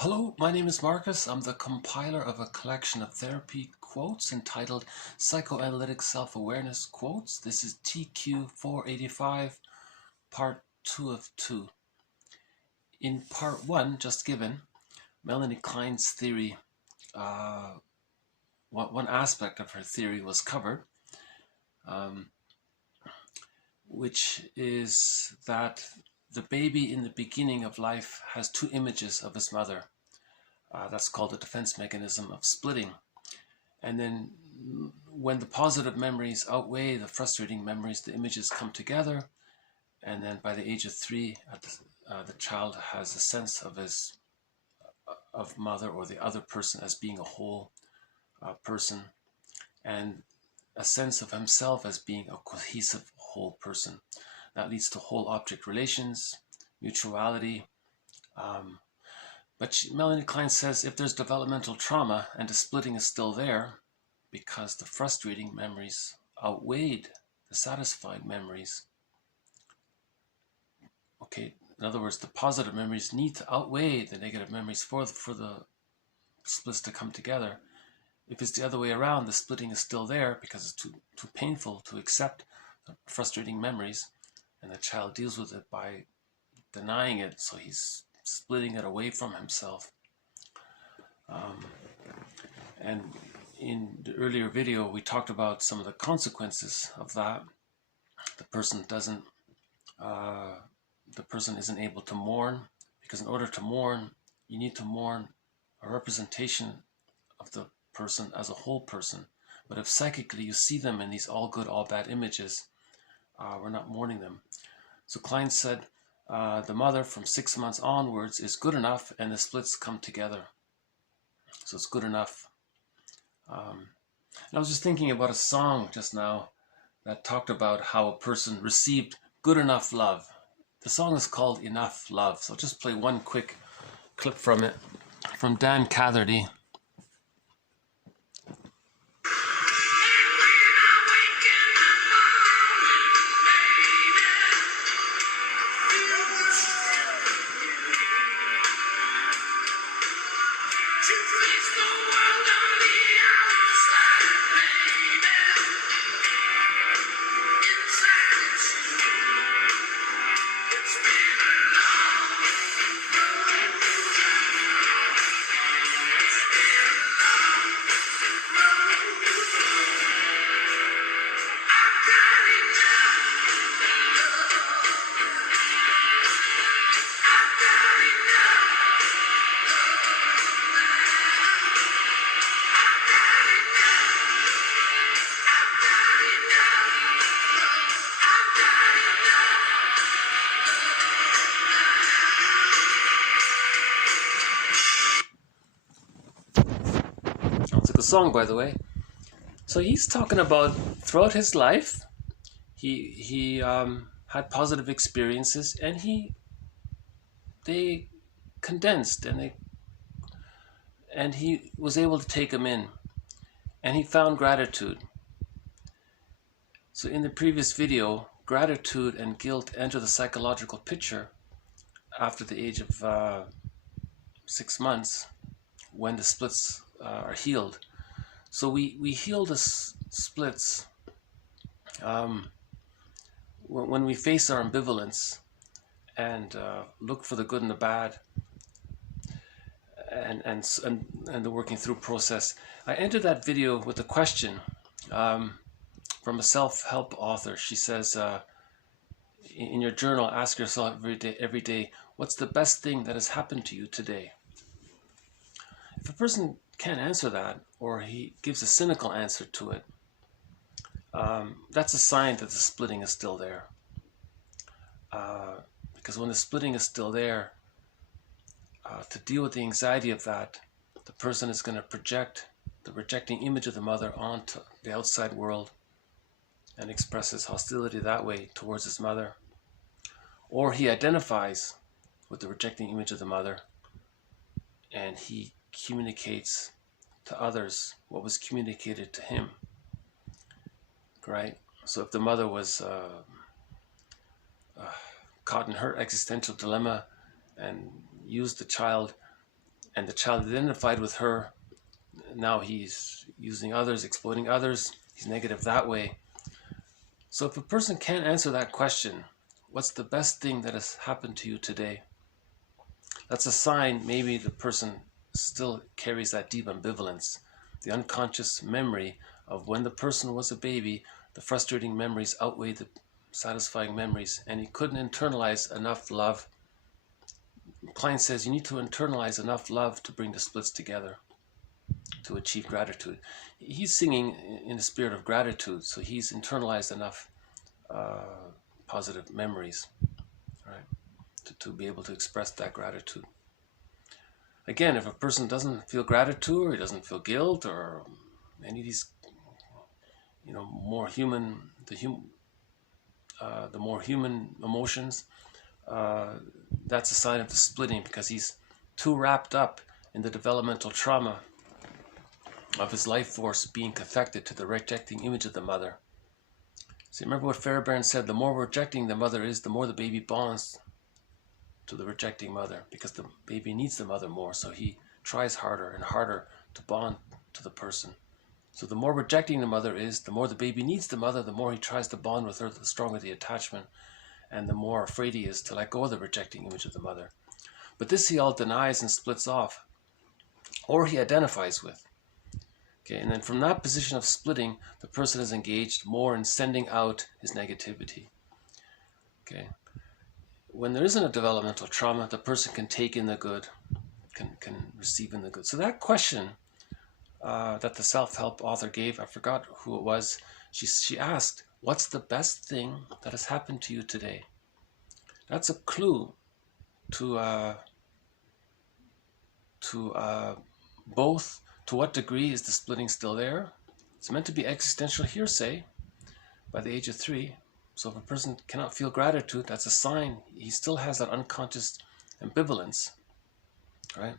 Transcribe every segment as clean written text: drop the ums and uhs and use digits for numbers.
Hello, my name is Marcus. I'm the compiler of a collection of therapy quotes entitled Psychoanalytic Self-Awareness Quotes. This is TQ 485, part 2 of 2. In part 1, just given, Melanie Klein's theory, one aspect of her theory was covered, which is that the baby in the beginning of life has two images of his mother. That's called the defense mechanism of splitting. And then when the positive memories outweigh the frustrating memories, the images come together. And then by the age of 3, the child has a sense of mother or the other person as being a whole person, and a sense of himself as being a cohesive whole person. That leads to whole object relations, mutuality. But Melanie Klein says if there's developmental trauma and the splitting is still there because the frustrating memories outweighed the satisfied memories. Okay, in other words, the positive memories need to outweigh the negative memories for the splits to come together. If it's the other way around, the splitting is still there because it's too painful to accept the frustrating memories, and the child deals with it by denying it, so he's splitting it away from himself. And in the earlier video, we talked about some of the consequences of that. The person isn't able to mourn, because in order to mourn, you need to mourn a representation of the person as a whole person. But if psychically you see them in these all good, all bad images, we're not mourning them. So Klein said the mother from 6 months onwards is good enough, and the splits come together. So it's good enough. And I was just thinking about a song just now that talked about how a person received good enough love. The song is called Enough Love. So I'll just play one quick clip from it, from Dan Catherty. Sounds like a song, by the way. So he's talking about throughout his life, he had positive experiences, and they condensed, and he was able to take them in, and he found gratitude. So in the previous video, gratitude and guilt enter the psychological picture after the age of 6 months, when the splits are healed. So we heal the splits when we face our ambivalence and look for the good and the bad, and the working through process. I entered that video with a question from a self-help author. She says, in your journal, ask yourself every day, what's the best thing that has happened to you today? If a person can't answer that, or he gives a cynical answer to it, that's a sign that the splitting is still there. Because when the splitting is still there, to deal with the anxiety of that, the person is going to project the rejecting image of the mother onto the outside world and expresses hostility that way towards his mother. Or he identifies with the rejecting image of the mother, and he communicates to others what was communicated to him, right? So if the mother was caught in her existential dilemma and used the child and the child identified with her. Now he's using others, exploiting others. He's negative that way. So if a person can't answer that question, what's the best thing that has happened to you today? That's a sign maybe the person still carries that deep ambivalence, the unconscious memory of when the person was a baby. The frustrating memories outweigh the satisfying memories, and he couldn't internalize enough love. Klein says you need to internalize enough love to bring the splits together, to achieve gratitude. He's singing in the spirit of gratitude, so he's internalized enough positive memories, right, to be able to express that gratitude. Again, if a person doesn't feel gratitude, or he doesn't feel guilt, or any of these, more human, the more human emotions, that's a sign of the splitting, because he's too wrapped up in the developmental trauma of his life force being affected to the rejecting image of the mother. So remember what Fairbairn said, the more rejecting the mother is, the more the baby bonds to the rejecting mother, because the baby needs the mother more, so he tries harder and harder to bond to the person. So the more rejecting the mother is, the more the baby needs the mother, the more he tries to bond with her, the stronger the attachment, and the more afraid he is to let go of the rejecting image of the mother. But this he all denies and splits off, or he identifies with. Okay, and then from that position of splitting, the person is engaged more in sending out his negativity. Okay. When there isn't a developmental trauma, the person can take in the good, can receive in the good. So that question that the self-help author gave, I forgot who it was, she asked, what's the best thing that has happened to you today? That's a clue to both, to what degree is the splitting still there? It's meant to be existential hearsay by the age of 3. So if a person cannot feel gratitude, that's a sign he still has that unconscious ambivalence, right?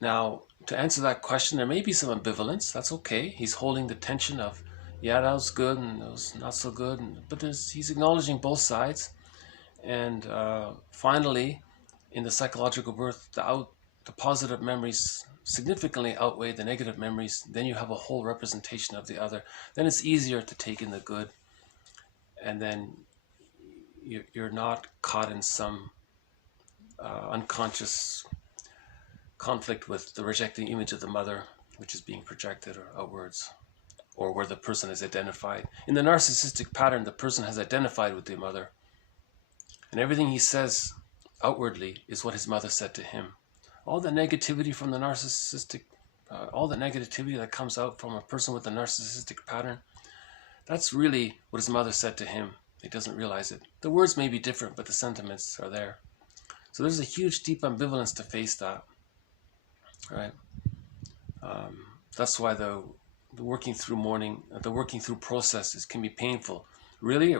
Now, to answer that question, there may be some ambivalence. That's okay. He's holding the tension of, yeah, that was good and it was not so good. But he's acknowledging both sides. And finally, in the psychological birth, the positive memories significantly outweigh the negative memories. Then you have a whole representation of the other. Then it's easier to take in the good, and then you're not caught in some unconscious conflict with the rejecting image of the mother, which is being projected or outwards, or where the person is identified. In the narcissistic pattern, the person has identified with the mother, and everything he says outwardly is what his mother said to him. All the negativity from the narcissistic, all the negativity that comes out from a person with a narcissistic pattern, that's really what his mother said to him. He doesn't realize it. The words may be different, but the sentiments are there. So there's a huge, deep ambivalence to face that, right? That's why the working through mourning, the working through processes can be painful. Really,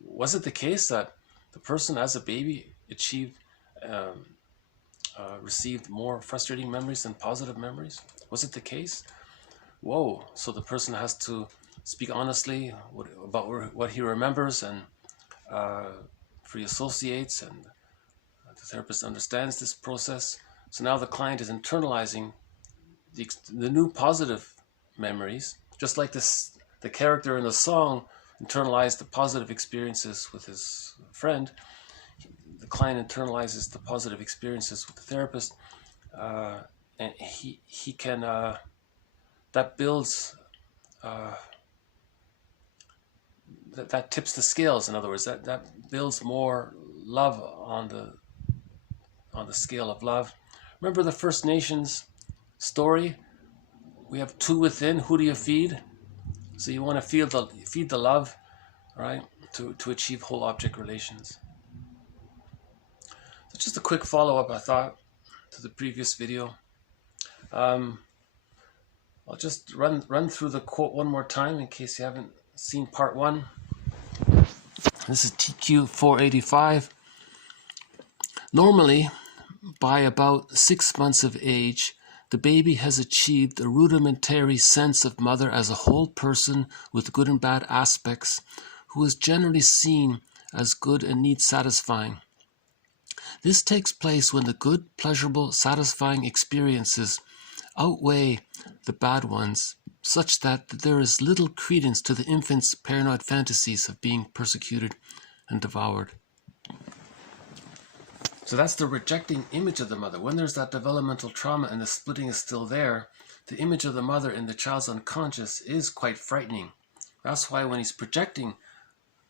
was it the case that the person as a baby achieved received more frustrating memories than positive memories? Was it the case? Whoa, so the person has to speak honestly about what he remembers and free associates, and the therapist understands this process. So now the client is internalizing the new positive memories, just like the character in the song internalized the positive experiences with his friend. The client internalizes the positive experiences with the therapist, and he can that builds that tips the scales. In other words, that builds more love on the scale of love. Remember the First Nations story? We have 2 within. Who do you feed? So you want to feed the love, right? To achieve whole object relations. So just a quick follow-up, I thought, to the previous video. I'll just run through the quote one more time in case you haven't seen part 1. This is TQ 485. Normally, by about 6 months of age, the baby has achieved a rudimentary sense of mother as a whole person with good and bad aspects, who is generally seen as good and need satisfying. This takes place when the good, pleasurable, satisfying experiences outweigh the bad ones, such that there is little credence to the infant's paranoid fantasies of being persecuted and devoured. So that's the rejecting image of the mother. When there's that developmental trauma and the splitting is still there, the image of the mother in the child's unconscious is quite frightening. That's why when he's projecting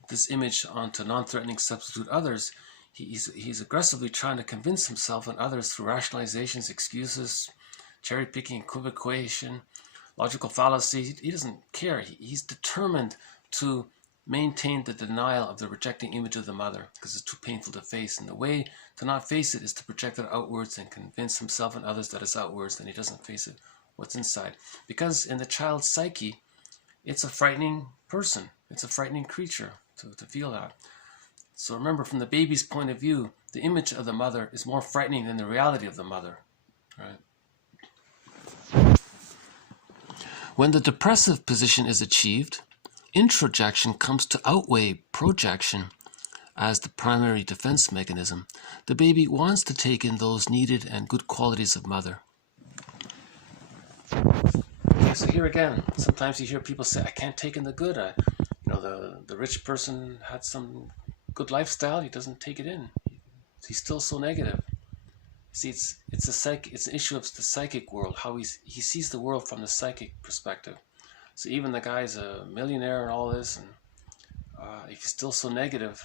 this image onto non-threatening substitute others, he's aggressively trying to convince himself and others through rationalizations, excuses, cherry-picking, equivocation, logical fallacy. He doesn't care. He's determined to maintain the denial of the rejecting image of the mother because it's too painful to face. And the way to not face it is to project it outwards and convince himself and others that it's outwards, then he doesn't face it, what's inside. Because in the child's psyche, it's a frightening person. It's a frightening creature to feel that. So remember, from the baby's point of view, the image of the mother is more frightening than the reality of the mother, right? When the depressive position is achieved, introjection comes to outweigh projection as the primary defense mechanism. The baby wants to take in those needed and good qualities of mother. Okay, so here again, sometimes you hear people say, I can't take in the good. The rich person had some good lifestyle, he doesn't take it in. He's still so negative. See, it's an issue of the psychic world, how he sees the world from the psychic perspective. So even the guy's a millionaire and all this, and if he's still so negative,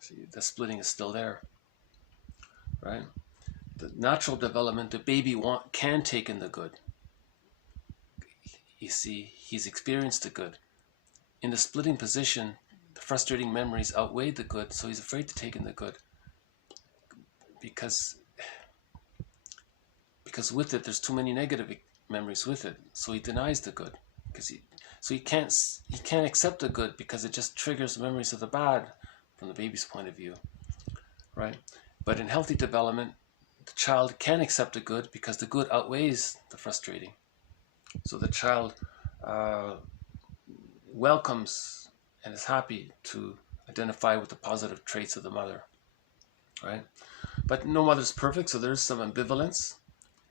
see, the splitting is still there, right? The natural development, the baby can take in the good. You see, he's experienced the good. In the splitting position, the frustrating memories outweigh the good, so he's afraid to take in the good. Because with it, there's too many negative memories with it, so he denies the good. He can't accept the good because it just triggers memories of the bad from the baby's point of view, right? But in healthy development, the child can accept the good because the good outweighs the frustrating. So the child welcomes and is happy to identify with the positive traits of the mother, right? But no mother's perfect, so there's some ambivalence.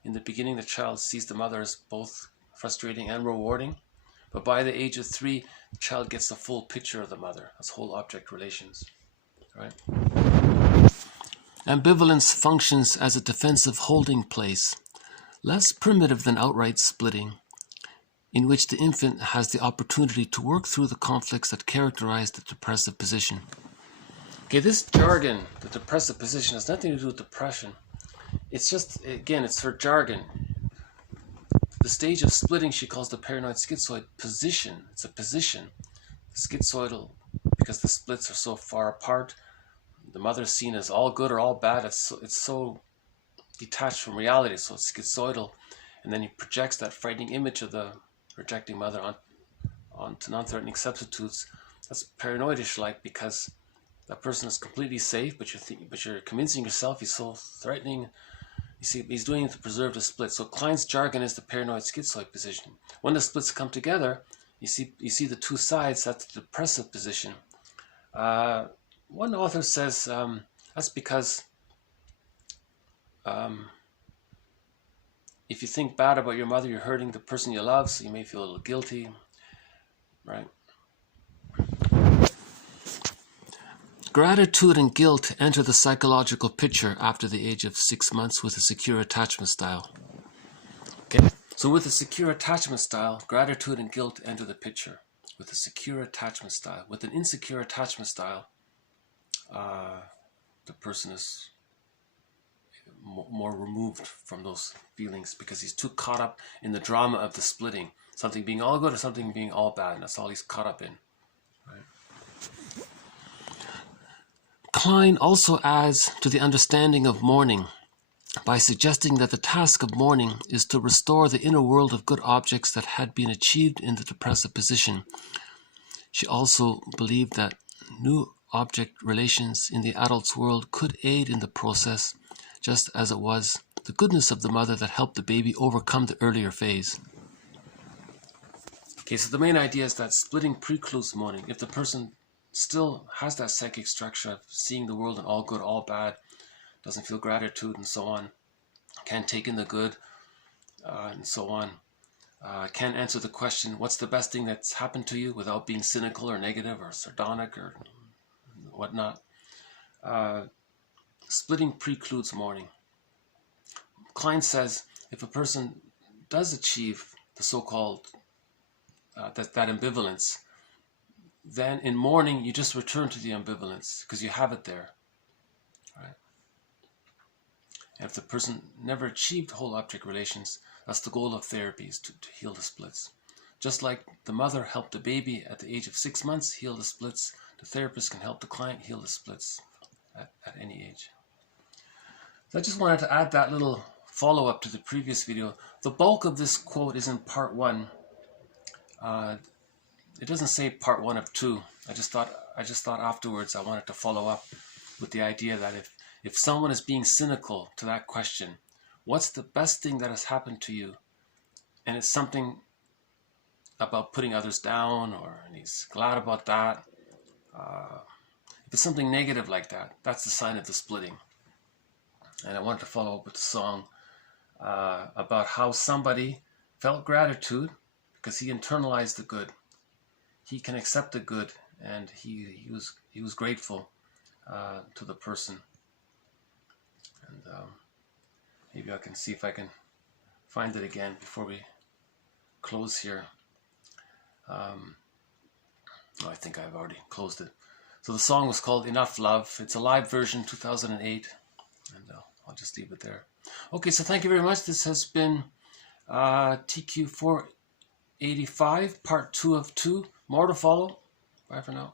In the beginning, the child sees the mother as both frustrating and rewarding. But by the age of 3, the child gets the full picture of the mother as whole object relations, right? Ambivalence functions as a defensive holding place, less primitive than outright splitting, in which the infant has the opportunity to work through the conflicts that characterize the depressive position. Okay, this jargon, the depressive position, has nothing to do with depression. It's just, again, it's her jargon. The stage of splitting she calls the paranoid schizoid position. It's a position. Schizoidal, because the splits are so far apart. The mother's seen as all good or all bad. It's so detached from reality, so it's schizoidal. And then he projects that frightening image of the rejecting mother onto non-threatening substitutes. That's paranoidish-like because that person is completely safe, but you're convincing yourself he's so threatening. You see, he's doing it to preserve the split. So Klein's jargon is the paranoid schizoid position. When the splits come together, you see the two sides. That's the depressive position. One author says that's because if you think bad about your mother, you're hurting the person you love, so you may feel a little guilty, right? Gratitude and guilt enter the psychological picture after the age of 6 months with a secure attachment style. Okay, so with a secure attachment style, gratitude and guilt enter the picture. With a secure attachment style. With an insecure attachment style, the person is more removed from those feelings because he's too caught up in the drama of the splitting. Something being all good or something being all bad, and that's all he's caught up in. Right? Klein also adds to the understanding of mourning by suggesting that the task of mourning is to restore the inner world of good objects that had been achieved in the depressive position. She also believed that new object relations in the adult's world could aid in the process, just as it was the goodness of the mother that helped the baby overcome the earlier phase. Okay, so the main idea is that splitting precludes mourning. If the person still has that psychic structure of seeing the world in all good, all bad, doesn't feel gratitude and so on, can't take in the good and so on, can't answer the question, what's the best thing that's happened to you, without being cynical or negative or sardonic or whatnot. Splitting precludes mourning. Klein says if a person does achieve the so-called that ambivalence, then in mourning you just return to the ambivalence because you have it there, right? And if the person never achieved whole object relations, that's the goal of therapy, is to heal the splits. Just like the mother helped the baby at the age of 6 months heal the splits, the therapist can help the client heal the splits at any age. So I just wanted to add that little follow-up to the previous video. The bulk of this quote is in part 1. It doesn't say part 1 of 2. I just thought afterwards I wanted to follow up with the idea that if someone is being cynical to that question, what's the best thing that has happened to you, and it's something about putting others down, and he's glad about that, if it's something negative like that, that's the sign of the splitting. And I wanted to follow up with a song about how somebody felt gratitude because he internalized the good. He can accept the good, and he was grateful to the person. And maybe I can see if I can find it again before we close here. I think I've already closed it. So the song was called Enough Love. It's a live version, 2008, and I'll just leave it there. Okay, so thank you very much. This has been TQ 485, part 2 of 2. More to follow. Bye for now.